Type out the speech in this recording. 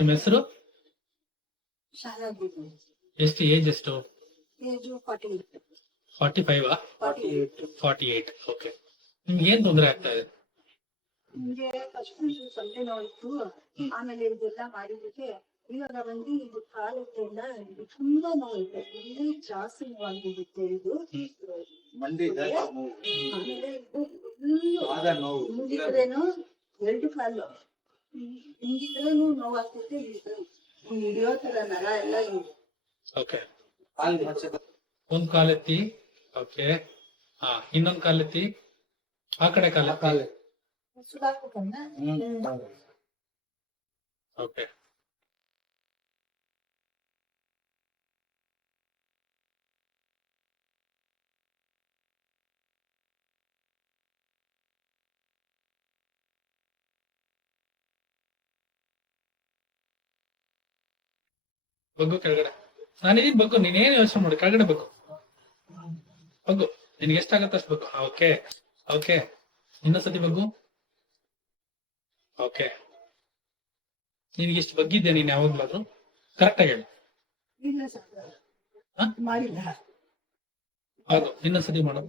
ನಿಮ್ಮ ಹೆಸರು? ಎಷ್ಟು ಏಜ್ ಎಷ್ಟು? Age forty forty five forty eight okay ನಿಮ್ಗೆ ಏನ್ ತೊಂದರೆ ಆಗ್ತಾ ಇದೆ? ನಿಮ್ಗೆ ಫಸ್ಟ್ ಸೊಂಟೆ ನೋವಿತ್ತು ಆಮೇಲೆ ಇದೆಲ್ಲ ಮಾಡಿದ್ದಕ್ಕೆ ಇವಾಗ ಬಂದು ಇದು ಕಾಲದಿಂದ ಇದು ತುಂಬಾ ನೋವಿದೆ ಇಲ್ಲಿ ಜಾಸ್ತಿ ನೋವಾಗಿರುತ್ತೆ ಇದು. ಮಂಡಿ ಆಮೇಲೆ ಇದು ಎರಡು ಕಾಲು. ಹಿಂಗಿದ್ರೇನು ನೋವಾಗ್ತೈತೆ ಇದು ಹಿಡಿಯೋ ತರ ನರ ಎಲ್ಲ ಇದೆ. ಓಕೆ ಒಂದ್ ಕಾಲೆತ್ತಿ ಓಕೆ ಹಾ ಇನ್ನೊಂದ್ ಕಾಲೆತ್ತಿ ಆ ಕಡೆ ಕಾಲ ಕಾಲೆ ಓಕೆ ಬಗ್ಗು ಕೆಳಗಡೆ. ನಾನಿದೀನಿ ಬಗ್ಗು ನೀನೇನು ಯೋಚನೆ ಮಾಡಿ ಕೆಳಗಡೆ ಬಗ್ಗು. ಬಗ್ಗು ನಿನ್ಗೆ ಎಷ್ಟಾಗತ್ತೆ ಅಷ್ಟು ಬಗ್ಗು. ಓಕೆ. ಓಕೆ. ಇನ್ನೊಂದ್ಸತಿ ಬಗ್ಗು. ಓಕೆ. ನಿನ್ಗೆ ಎಷ್ಟು ಬಗ್ಗಿದ್ದೆ ನೀನ್ ಯಾವಾಗ್ಲಾದ್ರು ಕರೆಕ್ಟ್ ಆಗಿ ಹೇಳು. ಹೌದು ಇನ್ನೊಂದ್ಸತಿ ಮಾಡು